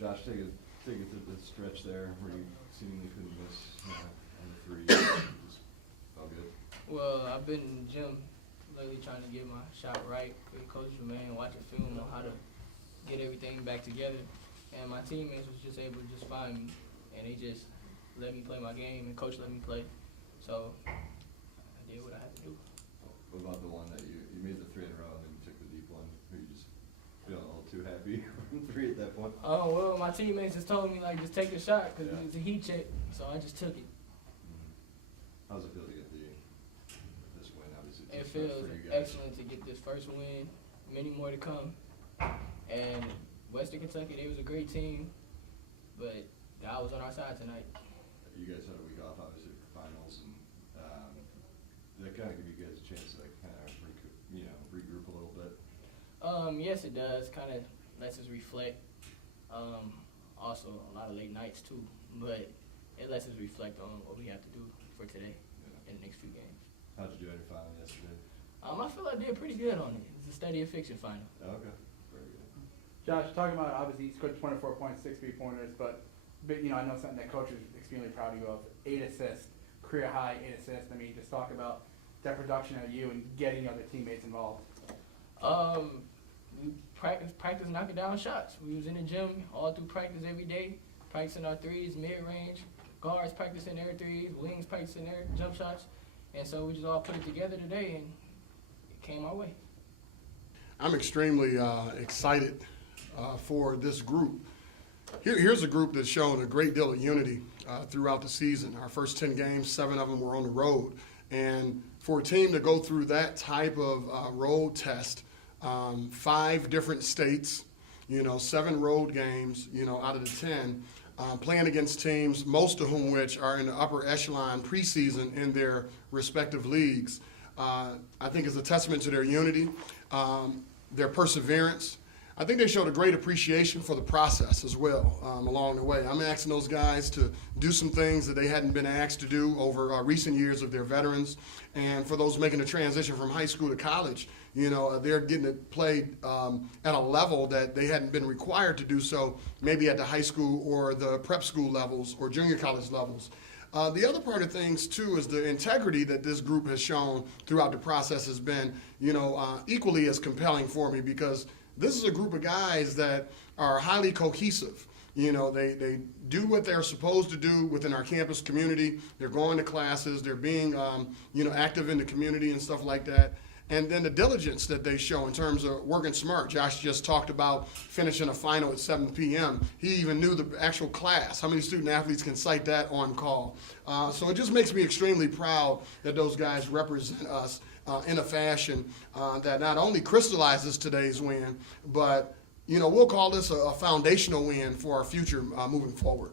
Josh, take it to the stretch there where you seemingly couldn't miss on the three. Just all good. Well, I've been in the gym lately trying to get my shot right. Good coaches, man, watching film on how to get everything back together. And my teammates was just able to just find me, and they just let me play my game, and coach let me play. So I did what I had to do. What about the one that you made the three in a row and then you took the deep one? Were you just feeling a little too happy from three at that point? Oh, well, my teammates just told me, like, just take the shot because it was a heat check, so I just took it. How's it feel to get this win? Obviously, It it's for feels you guys. excellent to get this first win, many more to come. And Western Kentucky, they was a great team, but God was on our side tonight. You guys had a week off, obviously, for finals, and did that kind of give you guys a chance to kind of regroup a little bit? Yes, it does. Kind of lets us reflect. Also, a lot of late nights too, but it lets us reflect on what we have to do for today in the next few games. How'd you do in your final yesterday? I feel I did pretty good on it. It's a study of fiction final. Okay, very good. Josh, talking about obviously you scored 24 points, 6 3-pointers, but I know something that coach is extremely proud of you of, 8 assists, career high 8 assists. I mean, just talk about that production of you and getting other teammates involved. We practice knocking down shots. We was in the gym all through practice every day, practicing our threes, mid-range, guards practicing their threes, wings practicing their jump shots. And so we just all put it together today, and it came our way. I'm extremely excited for this group. Here's a group that's shown a great deal of unity throughout the season. Our first 10 games, 7 of them were on the road. And for a team to go through that type of road test, 5 different states, 7 road games, out of the 10, playing against teams, most of whom which are in the upper echelon preseason in their respective leagues, I think is a testament to their unity, their perseverance. I think they showed a great appreciation for the process as well along the way. I'm asking those guys to do some things that they hadn't been asked to do over recent years of their veterans. And for those making the transition from high school to college, they're getting to play at a level that they hadn't been required to do so, maybe at the high school or the prep school levels or junior college levels. The other part of things, too, is the integrity that this group has shown throughout the process has been, equally as compelling for me because this is a group of guys that are highly cohesive. They do what they're supposed to do within our campus community. They're going to classes. They're being, active in the community and stuff like that. And then the diligence that they show in terms of working smart. Josh just talked about finishing a final at 7 p.m. He even knew the actual class. How many student athletes can cite that on call? So it just makes me extremely proud that those guys represent us in a fashion that not only crystallizes today's win, but we'll call this a foundational win for our future moving forward.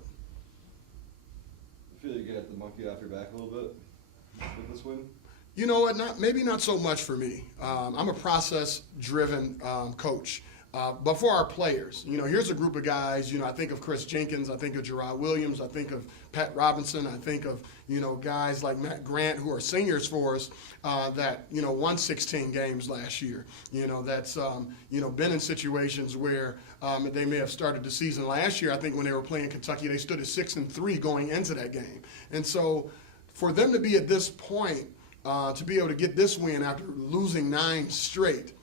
I feel like you got the monkey off your back a little bit with this win? You know what? Maybe not so much for me. I'm a process-driven coach. But for our players, here's a group of guys, I think of Chris Jenkins, I think of Gerard Williams, I think of Pat Robinson, I think of, guys like Matt Grant who are seniors for us that, won 16 games last year, that's, been in situations where they may have started the season last year. I think when they were playing Kentucky, they stood at 6-3 going into that game. And so for them to be at this point, to be able to get this win after losing 9 straight,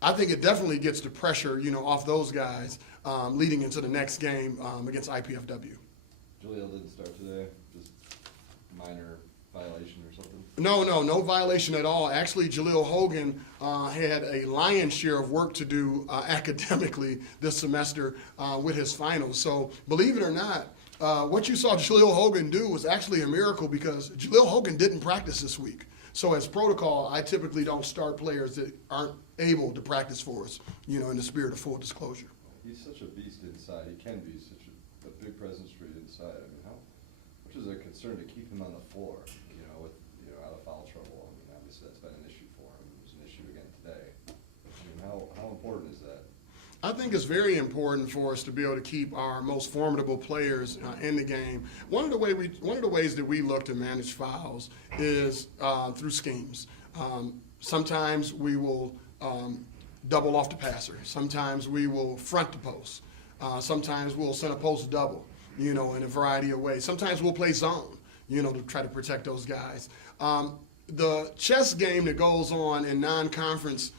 I think it definitely gets the pressure, off those guys leading into the next game against IPFW. Jaleel didn't start today, just minor violation or something? No violation at all. Actually, Jaleel Hogan had a lion's share of work to do academically this semester with his finals. So believe it or not, what you saw Jaleel Hogan do was actually a miracle because Jaleel Hogan didn't practice this week. So as protocol, I typically don't start players that aren't able to practice for us, in the spirit of full disclosure. He's such a beast inside. He can be such a big presence for you inside. I mean, how much is a concern to keep him on the floor, with, out of foul trouble? I mean, obviously that's been an issue for him. It was an issue again today. I mean, how important is that? I think it's very important for us to be able to keep our most formidable players in the game. One of the ways that we look to manage fouls is through schemes. Sometimes we will double off the passer. Sometimes we will front the post. Sometimes we'll send a post double, in a variety of ways. Sometimes we'll play zone, to try to protect those guys. The chess game that goes on in non-conference,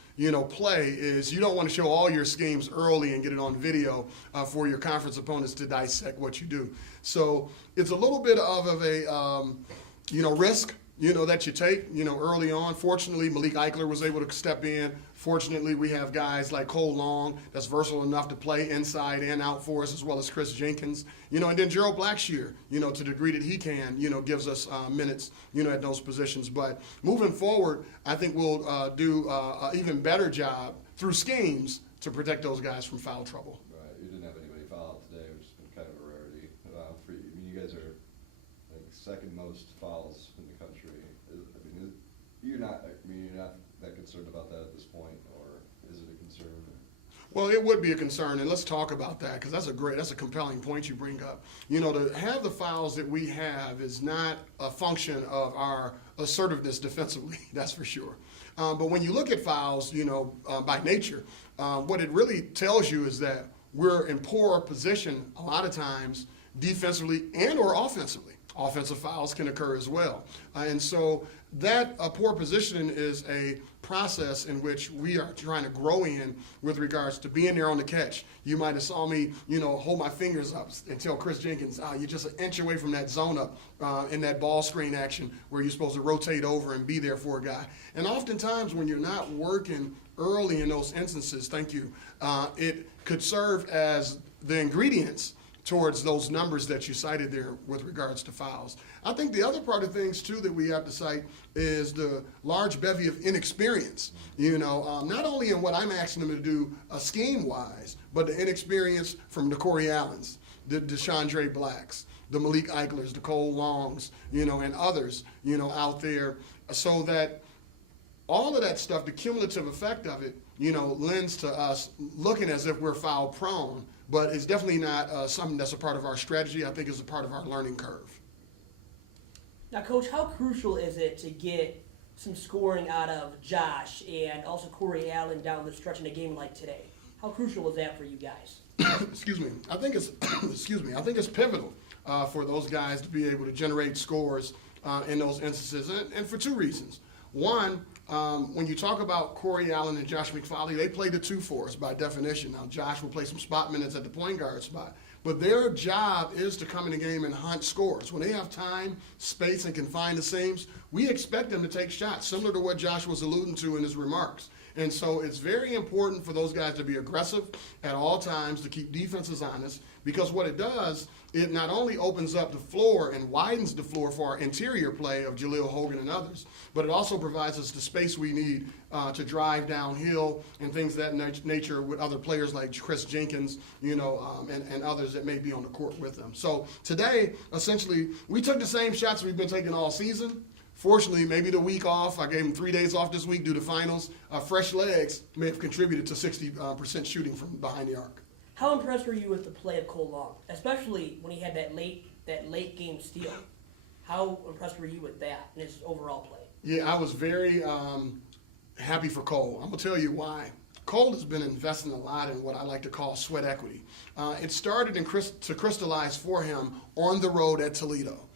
play is you don't want to show all your schemes early and get it on video for your conference opponents to dissect what you do. So it's a little bit of a, risk, that you take, early on. Fortunately, Malik Eichler was able to step in. Fortunately, we have guys like Cole Long that's versatile enough to play inside and out for us, as well as Chris Jenkins, and then Gerald Blackshear, to the degree that he can, gives us minutes, at those positions. But moving forward, I think we'll do an even better job through schemes to protect those guys from foul trouble. Right. You didn't have anybody foul out today, which has been kind of a rarity for you. I mean, you guys are like second most fouls in the country. You're not that concerned about that at this point, or is it a concern? Well, it would be a concern, and let's talk about that, because that's a compelling point you bring up. To have the fouls that we have is not a function of our assertiveness defensively, that's for sure. But when you look at fouls, by nature, what it really tells you is that we're in poor position a lot of times defensively and or offensively. Offensive fouls can occur as well. And so that poor positioning is a process in which we are trying to grow in with regards to being there on the catch. You might have saw me, hold my fingers up and tell Chris Jenkins, you're just an inch away from that zone up in that ball screen action where you're supposed to rotate over and be there for a guy. And oftentimes when you're not working early in those instances, thank you, it could serve as the ingredients towards those numbers that you cited there with regards to fouls. I think the other part of things, too, that we have to cite is the large bevy of inexperience, not only in what I'm asking them to do scheme-wise, but the inexperience from the Corey Allens, the Deshaundre Blacks, the Malik Eichlers, the Cole Longs, and others, out there, so that all of that stuff, the cumulative effect of it, lends to us looking as if we're foul prone, but it's definitely not something that's a part of our strategy. I think it's a part of our learning curve. Now, Coach, how crucial is it to get some scoring out of Josh and also Corey Allen down the stretch in a game like today? How crucial is that for you guys? Excuse me. I think it's I think it's pivotal for those guys to be able to generate scores in those instances, and for two reasons. One, when you talk about Corey Allen and Josh McFolley, they play the two for us by definition. Now, Josh will play some spot minutes at the point guard spot, but their job is to come in the game and hunt scores. When they have time, space, and can find the seams, we expect them to take shots, similar to what Josh was alluding to in his remarks. And so it's very important for those guys to be aggressive at all times, to keep defenses honest, because what it does, it not only opens up the floor and widens the floor for our interior play of Jaleel Hogan and others, but it also provides us the space we need to drive downhill and things of that nature with other players like Chris Jenkins, and others that may be on the court with them. So today, essentially, we took the same shots we've been taking all season. Fortunately, maybe the week off, I gave him 3 days off this week due to finals. Fresh legs may have contributed to 60% shooting from behind the arc. How impressed were you with the play of Cole Long, especially when he had that late game steal? How impressed were you with that and his overall play? Yeah, I was very happy for Cole. I'm going to tell you why. Cole has been investing a lot in what I like to call sweat equity. It started to crystallize for him on the road at Toledo,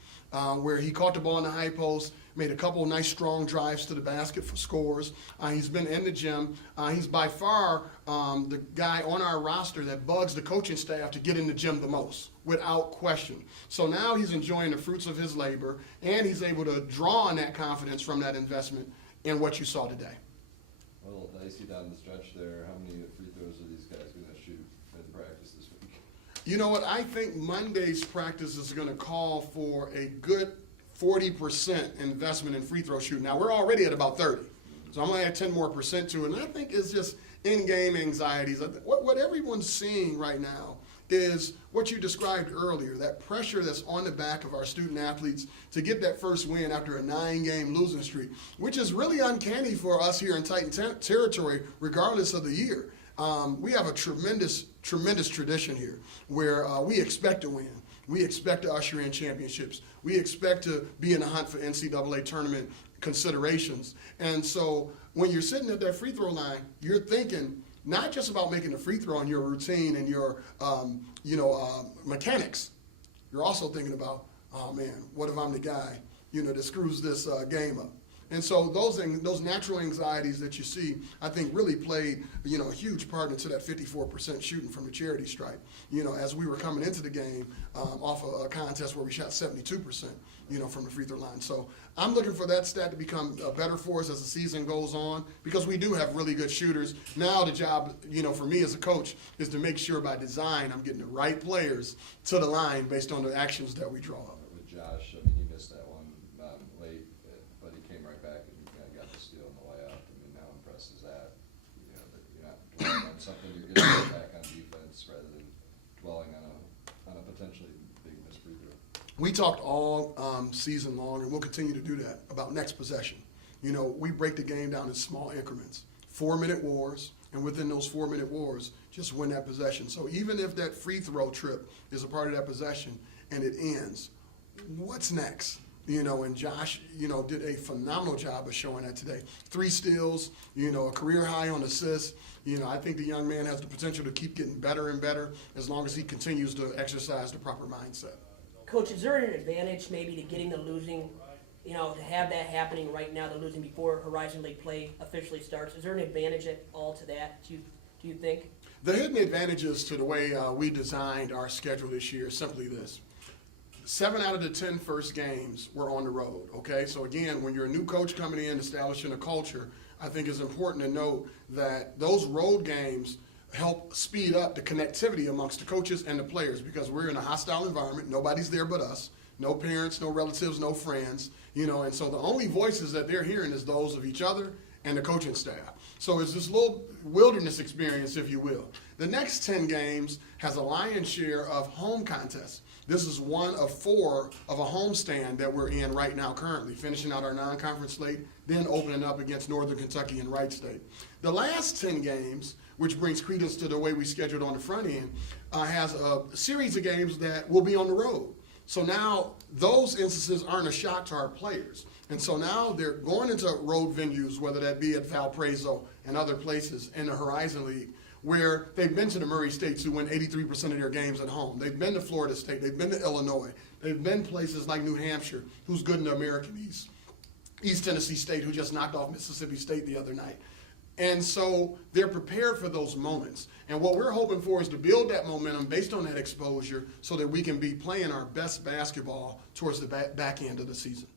where he caught the ball in the high post, made a couple of nice strong drives to the basket for scores. He's been in the gym. He's by far the guy on our roster that bugs the coaching staff to get in the gym the most, without question. So now he's enjoying the fruits of his labor, and he's able to draw on that confidence from that investment in what you saw today. A little dicey down the stretch there. How many free throws are these guys going to shoot in practice this week? You know what? I think Monday's practice is going to call for a good 40% investment in free throw shooting. Now, we're already at about 30, so I'm going to add 10% more to it. And I think it's just in-game anxieties. What everyone's seeing right now is what you described earlier, that pressure that's on the back of our student athletes to get that first win after a 9-game losing streak, which is really uncanny for us here in Titan territory, regardless of the year. We have a tremendous tradition here where we expect to win. We expect to usher in championships. We expect to be in the hunt for NCAA tournament considerations. And so when you're sitting at that free throw line, you're thinking, not just about making the free throw and your routine and your, mechanics. You're also thinking about, oh man, what if I'm the guy, that screws this game up? And so those natural anxieties that you see, I think really played, a huge part into that 54% shooting from the charity stripe. As we were coming into the game off a contest where we shot 72%, from the free throw line. So I'm looking for that stat to become better for us as the season goes on, because we do have really good shooters. Now the job, for me as a coach is to make sure by design I'm getting the right players to the line based on the actions that we draw up. With Josh, I mean, he missed that one late, but he came right back and got the steal on the way out. I mean, how impressed is that? That you're not dwelling on something, you're getting right back on defense rather than dwelling on a potentially big missed free throw. We talked all season long, and we'll continue to do that, about next possession. We break the game down in small increments, 4-minute wars, and within those 4-minute wars, just win that possession. So even if that free throw trip is a part of that possession and it ends, what's next? And Josh, did a phenomenal job of showing that today. 3 steals, a career high on assists. I think the young man has the potential to keep getting better and better as long as he continues to exercise the proper mindset. Coach, is there an advantage maybe to getting the losing, to have that happening right now, the losing before Horizon League play officially starts? Is there an advantage at all to that, do you think? The hidden advantages to the way we designed our schedule this year is simply this. 7 out of the 10 first games were on the road, okay? So again, when you're a new coach coming in, establishing a culture, I think it's important to note that those road games help speed up the connectivity amongst the coaches and the players, because we're in a hostile environment. Nobody's there but us. No parents, no relatives, no friends, and so the only voices that they're hearing is those of each other and the coaching staff. So it's this little wilderness experience, if you will. The next 10 games has a lion's share of home contests. This is one of 4 of a homestand that we're in right now currently, finishing out our non-conference slate, then opening up against Northern Kentucky and Wright State. The last 10 games, which brings credence to the way we scheduled on the front end, has a series of games that will be on the road. So now those instances aren't a shock to our players. And so now they're going into road venues, whether that be at Valparaiso and other places in the Horizon League, where they've been to the Murray States, who win 83% of their games at home. They've been to Florida State. They've been to Illinois. They've been places like New Hampshire, who's good in the American East. East Tennessee State, who just knocked off Mississippi State the other night. And so they're prepared for those moments. And what we're hoping for is to build that momentum based on that exposure so that we can be playing our best basketball towards the back end of the season.